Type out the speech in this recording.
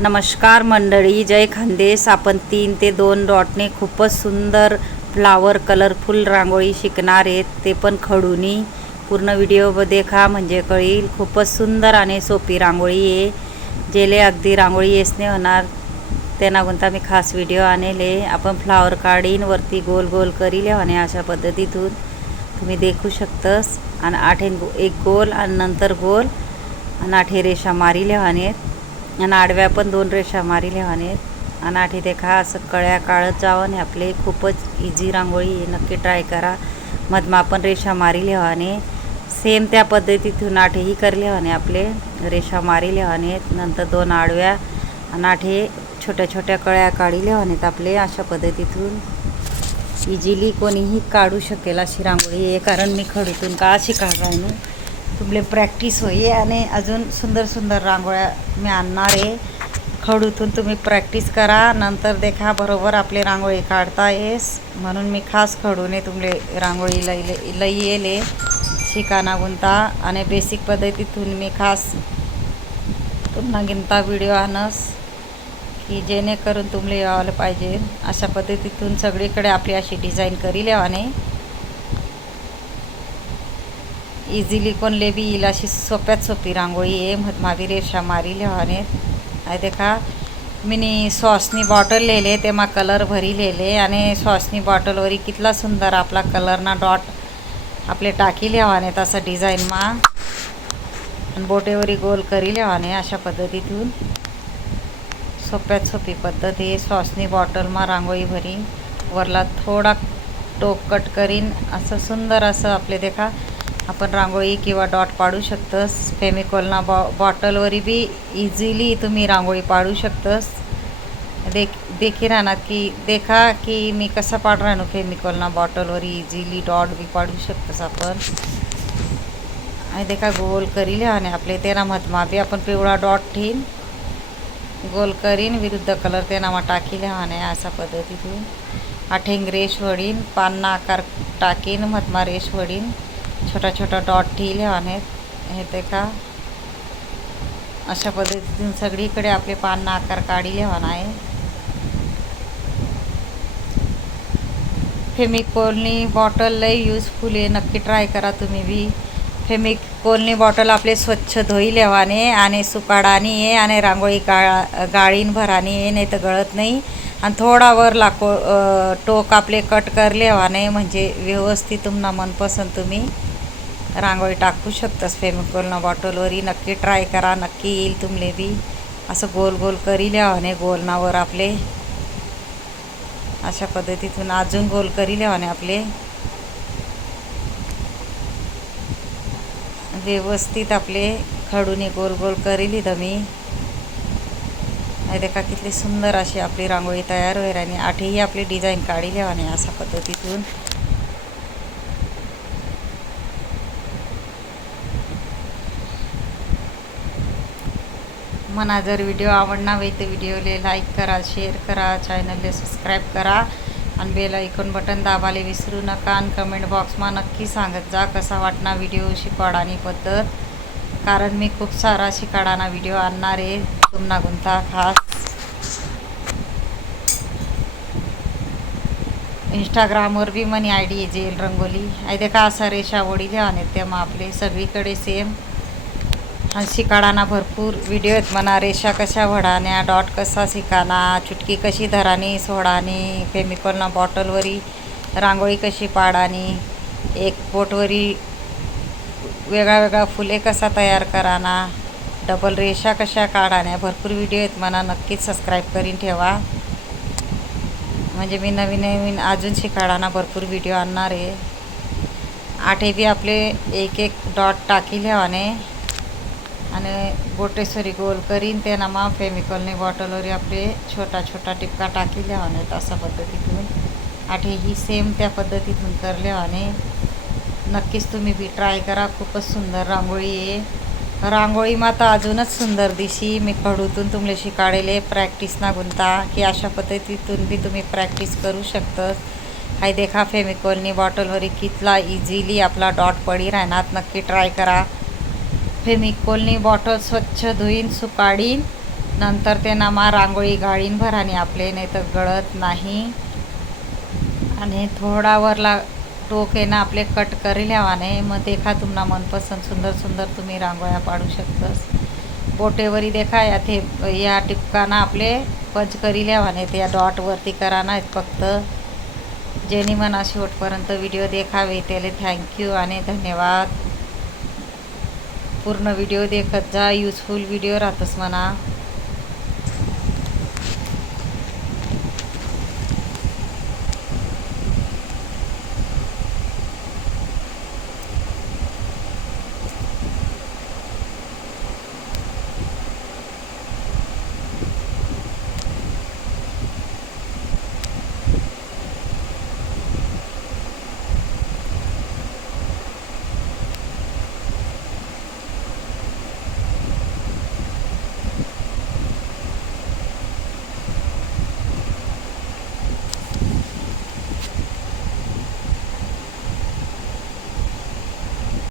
नमस्कार मंडळी, जय खानदेश. आपण 3 ते 2 डॉटने खूपच सुंदर फ्लावर कलरफुल रांगोळी शिकणार आहेत, ते पण खडूनी. पूर्ण व्हिडिओ देखा म्हणजे कळेल. खूपच सुंदर आणि सोपी रांगोळी आहे. जेले अगदी रांगोळी येसने होणार त्यांना कोणता मी खास व्हिडिओ आणले. आपण फ्लावर काढीन वरती गोल गोल करील आणि अशा पद्धतीतून तुम्ही देखू शकतस. आणि 8 एक गोल आणि नंतर गोल आणि 8 रेषा मारिले आहेत आणि आडव्या पण 2 रेषा मारिले आहेत. आणि 8 देखा असं कळ्या काढत जावं. आपले खूपच इझी रांगोळी आहे, नक्की ट्राय करा. मधमा पण रेषा मारिले आणि सेम त्या पद्धतीतून 8ही करले आणि आपले रेषा मारिले आहेत. नंतर 2 आडव्या आणि 8 छोट्या छोट्या कळ्या काढिले आहेत आपले. अशा पद्धतीतून इझिली कोणीही काढू शकेल अशी रांगोळी आहे. कारण मी खडूतून का अशी काढून तुमले प्रॅक्टिस होई आणि अजून सुंदर सुंदर रांगोळ्या मी आणणार आहे. खडूतून तुम्ही प्रॅक्टिस करा, नंतर देखा बरोबर आपले रांगोळी काढता येस. म्हणून मी खास खडूने तुमले रांगोळी लई येले शिकाना गुंता आणि बेसिक पद्धतीतून मी खास तुम्हाला गिनता व्हिडिओ आणस की जेणेकरून तुमले यावलं पाहिजे. अशा पद्धतीतून सगळीकडे आपली अशी डिझाईन करी लेवाने इझिली कोणले बी येईल अशी सोप्यात सोपी रांगोळी आहे. मधमावी रेषा मारी लेवाने आहे. देखा मिनी सॉसनी बॉटल लेले तेमा कलर भरी लेले आणि सॉसनी बॉटलवरी कितला सुंदर आपला कलरना डॉट आपले टाकी लेवाने तसं डिझाईन मा आणि बोटेवरी गोल करी लेवाने. अशा पद्धतीतून सोप्यात सोपी पद्धत आहे. सॉसनी बॉटलमा रांगोळी भरी वरला थोडा टोक कट करीन असं सुंदर असं आपले देखा आपण रांगोळी किंवा डॉट पाडू शकतस. फेमिकॉलना बॉटलवरी बी इझिली तुम्ही रांगोळी पाडू शकतस. देखी राहणार की देखा की मी कसा पाड राहणो फेमिकॉलना बॉटलवरी इझिली डॉट बी पाडू शकतस आपण. आणि देखा गोल करीले आणि आपले तेना मधमा बी आपण पिवळा डॉट ठेवीन गोल करीन विरुद्ध कलर तेनामा टाकीले आणि अशा पद्धतीतून 8 रेष वडीन पानना आकार टाकीन मधमा रेष वडीन छोटा छोटा डॉट ठेवले आहेत. हे देखा अशा पद्धतीतून सगळीकडे आपले पानना आकार काढिले आहे. फेमिकॉलनी बॉटल लई यूजफुल आहे, नक्की ट्राय करा तुम्ही बी. फेमिकॉलनी बॉटल आपले स्वच्छ धुई लेवाने आणि सुकाडानी आहे आणि रांगोळी गाळीन भरानी आहे, नाही तर गळत नाही. आणि थोडा वर टोक आपले कट कर लेवाने म्हणजे व्यवस्थित तुम्हाला मनपसंत तुम्ही रांगोळी टाकू शकतास. फेमिकॉलना बॉटलवरी नक्की ट्राय करा, नक्की येईल तुमले बी. असं गोल गोल करी लेवाने गोलनावर आपले अशा पद्धतीतून अजून गोल करी लेवाने आपले व्यवस्थित आपले खडूने गोल गोल करीली मी. हे देखा किती सुंदर अशी आपली रांगोळी तयार होईल आणि 8ही आपली डिझाईन काढी लेवाने अशा पद्धतीतून. मना जर व्हिडिओ आवडना होई तर व्हिडिओले लाईक करा, शेअर करा, चॅनलले सबस्क्राईब करा आणि बेल आयकॉन बटन दाबाले विसरू नका. आणि कमेंट बॉक्समा नक्की सांगत जा कसा वाटना व्हिडिओ शिकवाडानी पद्धत. कारण मी खूप सारा शिकाडाना व्हिडिओ आणणार आहे तुम्हाला गुंता खास. इंस्टाग्रामवर बी मनी ID आहे जेल रंगोली. आहे देखा असा रेषा वडीले आणि तेव्हा आपले सगळीकडे सेम आणि शिकाडाना भरपूर व्हिडिओ आहेत म्हणा. रेषा कशा वडाण्या, डॉट कसा शिकाना, चुटकी कशी धरानी सोडानी, फेमिकॉलना बॉटलवरी रांगोळी कशी पाडानी, एक बोटवरी वेगळा वेगळा फुले कसा तयार कराना, डबल रेषा कशा काढाण्या, भरपूर व्हिडिओ आहेत म्हणा. नक्कीच सबस्क्राईब करीन ठेवा म्हणजे मी नवीन नवीन अजून शिकाडाना भरपूर व्हिडिओ आणणार आहे. 8 बी आपले एक एक डॉट टाकी लेवाने आणि बोटेसरी गोल करीन ते नमा फेमिकॉलनी बॉटलवरी आपले छोटा छोटा टिपका टाकी लेवाने. अशा पद्धतीतून 8ही सेम त्या पद्धतीतून कर लेवाने. नक्कीच तुम्ही बी ट्राय करा. खूपच सुंदर रांगोळी आहे. रांगोळी माता अजूनच सुंदर दिशी. मी खडूतून तुमले शिकाडेले प्रॅक्टिस ना गुंता की अशा पद्धतीतून बी तुम्ही प्रॅक्टिस करू शकता. हाय देखा फेमिकॉलनी बॉटलवरी कितला इझिली आपला डॉट पडी राहणार. नक्की ट्राय करा. फेमिकॉलनी बॉटल स्वच्छ धुईन सुकाडीन नंतर ते नमा रांगोळी गाळीन भराने आपले, नाही तर गळत नाही. आणि थोडा वरला टोक आहे ना आपले कट करी लेवाने. मग देखा तुम्हाला मनपसंद सुंदर सुंदर तुम्ही रांगोळ्या पाडू शकतस. बोटेवरी देखा या टिपकाना आपले पंच करी लेवाने, या डॉट वरती करा नाहीत फक्त. जेनी मना शेवटपर्यंत व्हिडिओ देखावे त्याला थँक्यू आणि धन्यवाद. पूर्ण व्हिडिओ देखत जा, युजफुल व्हिडिओ राहतस म्हणा.